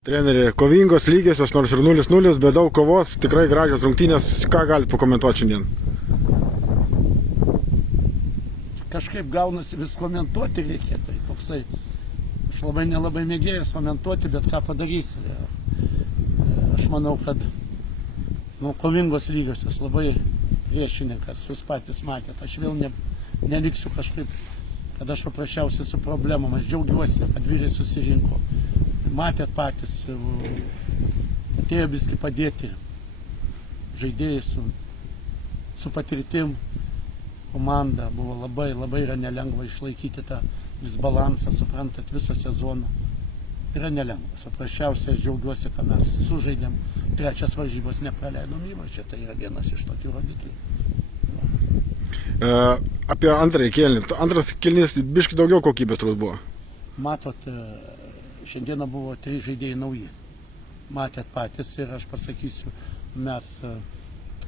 Treneri, kovingos lygiosios, nors ir 0-0, bet daug kovos, tikrai gražios rungtynės. Ką galite pakomentuoti šiandien? Kažkaip gaunasi vis komentuoti reikia, tai toksai, aš labai nelabai mėgėjęs komentuoti, bet ką padarysi. Aš manau, kad kovingos lygiosios labai priešininkas, jūs patys matėte, aš vėl neliksiu kažkaip, kad aš paprasčiausiai su problemom, aš džiaugiuosi, kad vyrai susirinko. Matėt patys, atėjo viskai padėti žaidėjai su patirtim, komanda, buvo labai yra nelengva išlaikyti tą disbalansą, suprantat, visą sezoną. Yra nelengva, paprasčiausiai aš džiaugiuosi, kad mes sužaidėm, trečias varžybos nepraleidom įvarčio, tai yra vienas iš tokių rodiklių. Apie antrąjį kėlinį. Antras kėlinys biškai daugiau kokybės turbūt buvo. Matot, šiandieną buvo 3 žaidėjai nauji. Matėt patys ir aš pasakysiu, mes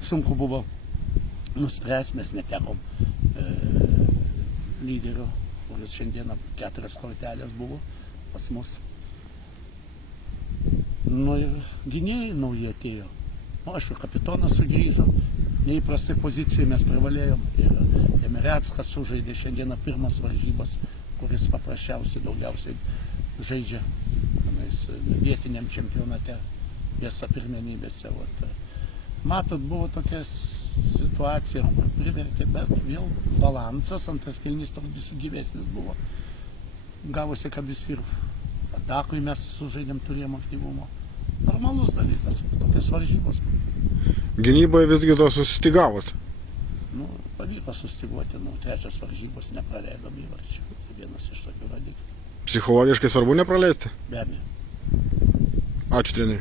sunku buvo nuspręsti, mes netekom lyderio, kuris šiandieną 4 kortelės buvo pas mus. Ir gynėjai nauji atėjo. Aišku, kapitonas sugrįžo, neįprastai pozicijai mes privalėjom. Ir Emeriatskas sužaidė šiandieną pirmas varžybas, kuris paprasčiausiai daugiausiai žaidžia vietiniam čempionate, viesa pirmenybėse. Matot, buvo tokia situacija, privertė, bet vėl balansas, antras kėlinys toks visų gyvesnis buvo. Gavosi, kad visi ir atakui mes sužaidėm, turėjom aktyvumo. Normalus dalykas, tokias varžybos. Gynyboje visgi to susistygavot? Pavyko susistygoti, trečias varžybos nepraleidom įvarčių. Tai vienas iš tokių rodiklių. Psichologiškai svarbu nepraleisti? Be abejo. Ačiū, treneri.